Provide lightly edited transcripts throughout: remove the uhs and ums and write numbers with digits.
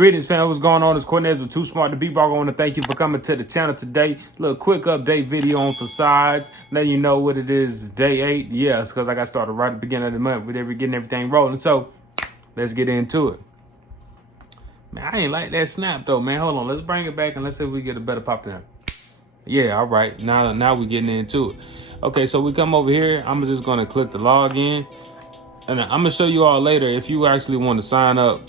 Greetings, fam. What's going on? It's Cornez with Too Smart to Be Broke. I want to thank you for coming to the channel today. Little quick update video on Forsage. Letting you know what it is. Day 8. Yes, because I got started right at the beginning of the month with getting everything rolling. So let's get into it. Man, I ain't like that snap though, man. Hold on. Let's bring it back and let's see if we get a better pop down. Yeah, all right. Now we're getting into it. Okay, so we come over here. I'm just going to click the login. And I'm going to show you all later if you actually want to sign up,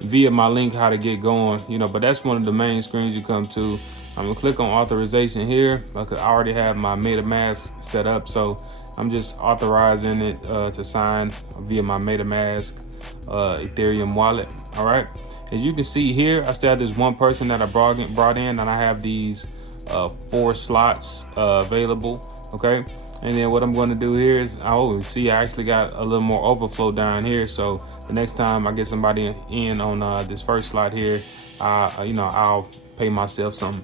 via my link, how to get going, but that's one of the main screens you come to. I'm gonna click on authorization here because I already have my MetaMask set up. So I'm just authorizing it to sign via my MetaMask Ethereum wallet. All right. As you can see here, I still have this one person that I brought in, and I have these 4 slots available. Okay. And then what I'm going to do here is, I actually got a little more overflow down here. So the next time I get somebody in on this first slot here, I'll pay myself some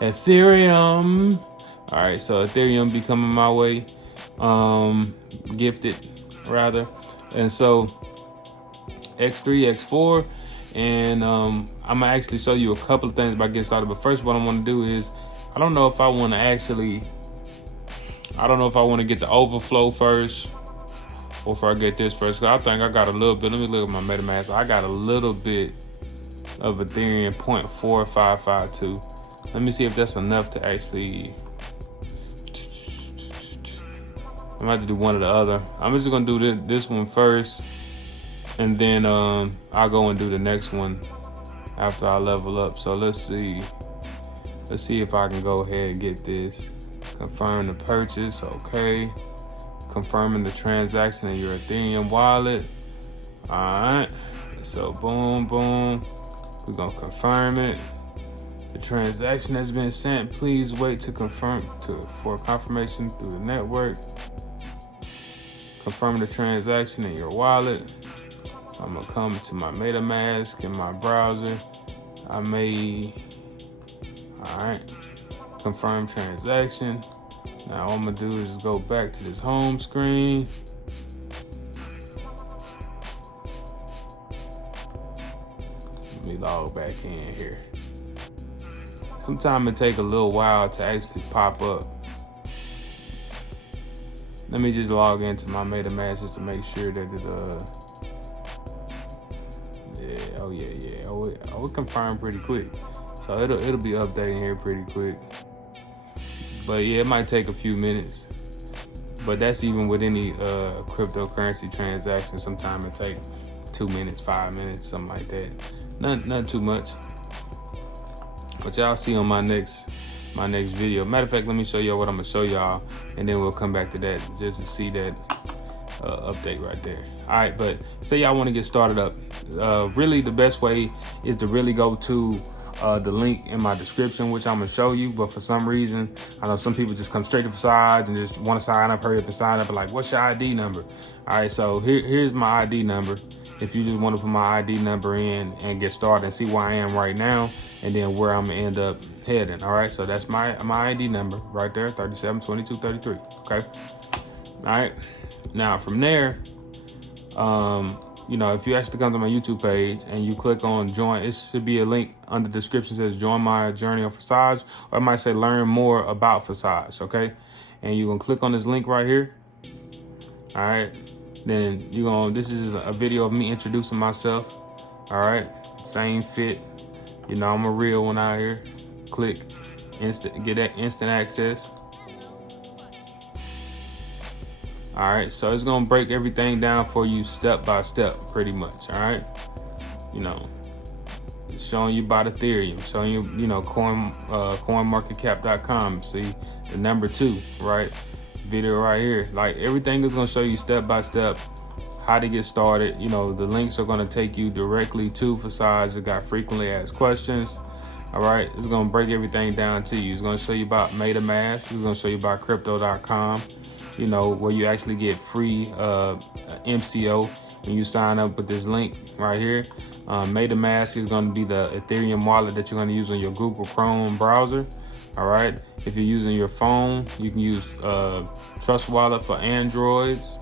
Ethereum. All right, so Ethereum be coming my way, gifted rather. And so X3, X4, and I'm gonna actually show you a couple of things about getting started. But first, what I want to do is, I don't know if I want to get the overflow first or if I get this first. I think I got a little bit. Let me look at my MetaMask. I got a little bit of Ethereum 0.4552. Let me see if that's enough to actually. I'm gonna have to do one or the other. I'm just gonna do this one first, and then I'll go and do the next one after I level up. So let's see if I can go ahead and get this. Confirm the purchase, okay. Confirming the transaction in your Ethereum wallet. All right, so boom, boom. We're gonna confirm it. The transaction has been sent. Please wait to for confirmation through the network. Confirm the transaction in your wallet. So I'm gonna come to my MetaMask in my browser. All right. Confirm transaction. Now all I'm gonna do is go back to this home screen. Let me log back in here. Sometimes it take a little while to actually pop up. Let me just log into my MetaMask just to make sure that it confirmed pretty quick. So it'll be updating here pretty quick. But yeah, it might take a few minutes. But that's even with any cryptocurrency transaction. Sometimes it takes 2 minutes, 5 minutes, something like that. Nothing too much. But y'all see on my next video. Matter of fact, let me show y'all what I'm gonna show y'all, and then we'll come back to that just to see that update right there. All right, but say y'all want to get started up. Really, the best way is to really go to the link in my description, which I'm gonna show you. But for some reason, I know some people just come straight to Forsage and just want to sign up, hurry up and sign up, and like, what's your ID number? All right, so here's my ID number. If you just want to put my ID number in and get started and see where I am right now, and then where I'm gonna end up heading. All right, so that's my ID number right there, 372233. Okay. All right. Now from there, if you actually come to my YouTube page and you click on join, it should be a link under the description that says join my journey on Forsage, or it might say learn more about Forsage, okay? And you're gonna click on this link right here. All right, then this is a video of me introducing myself. All right, same fit. I'm a real one out here. Click get that instant access. All right, so it's gonna break everything down for you step by step, pretty much. All right, showing you about Ethereum, showing you, coinmarketcap.com. See the number 2, right? Video right here. Like everything is gonna show you step by step how to get started. The links are gonna take you directly to Forsage. It got frequently asked questions. All right, it's gonna break everything down to you. It's gonna show you about MetaMask. It's gonna show you about crypto.com. Where you actually get free MCO when you sign up with this link right here. MetaMask is going to be the Ethereum wallet that you're going to use on your Google Chrome browser. All right. If you're using your phone, you can use Trust Wallet for Androids.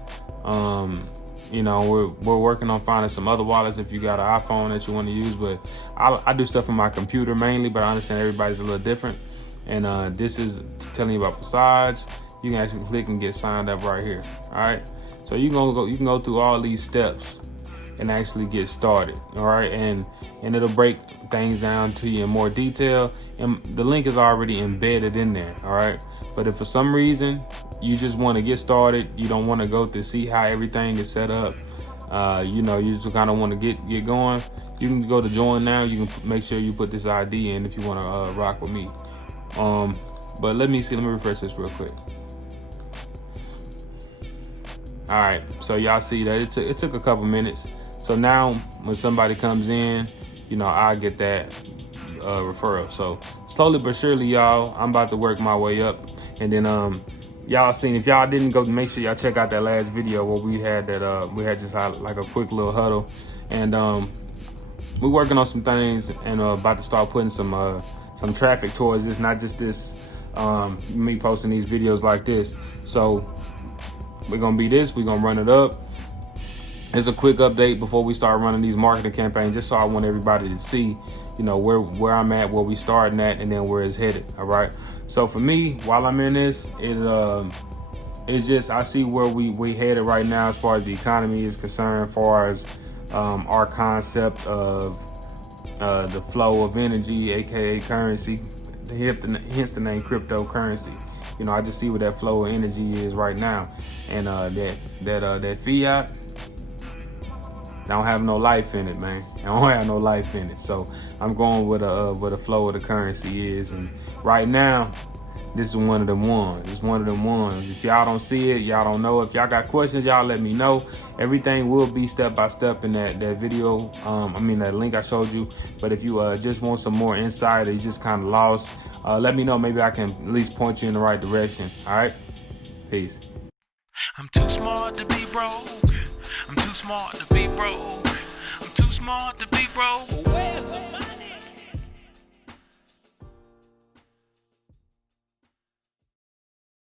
You know, we're working on finding some other wallets if you got an iPhone that you want to use. But I do stuff on my computer mainly, but I understand everybody's a little different. And this is telling you about Forsage. You can actually click and get signed up right here. All right. So you can go through all these steps and actually get started. All right. And it'll break things down to you in more detail. And the link is already embedded in there. All right. But if for some reason you just want to get started, you don't want to go to see how everything is set up, you know, you just kind of want to get going, you can go to join now. You can make sure you put this ID in if you want to rock with me. But let me refresh this real quick. All right, so y'all see that it took a couple minutes. So now when somebody comes in, you know, I get that referral. So slowly but surely, y'all, I'm about to work my way up. And then y'all seen, if y'all didn't go, make sure y'all check out that last video where we had that we had just like a quick little huddle. And we're working on some things and about to start putting some traffic towards this, not just this me posting these videos like this. So we're gonna be this, we're gonna run it up. It's a quick update before we start running these marketing campaigns, just so I want everybody to see, you know, where I'm at, where we starting at, and then where it's headed. All right. So for me, while I'm in this, it's just, I see where we headed right now as far as the economy is concerned, as far as our concept of the flow of energy, aka currency, hence the name cryptocurrency. You know, I just see what that flow of energy is right now, and that fiat don't have no life in it, man. I don't have no life in it. So I'm going with the flow of the currency is, and right now, this is one of them ones. It's one of them ones. If y'all don't see it, y'all don't know. If y'all got questions, y'all let me know. Everything will be step by step in that video. That link I showed you. But if you just want some more insight, or you just kind of lost, let me know. Maybe I can at least point you in the right direction. All right, peace. I'm too smart to be broke. I'm too smart to be broke. I'm too smart to be broke. Where's the money?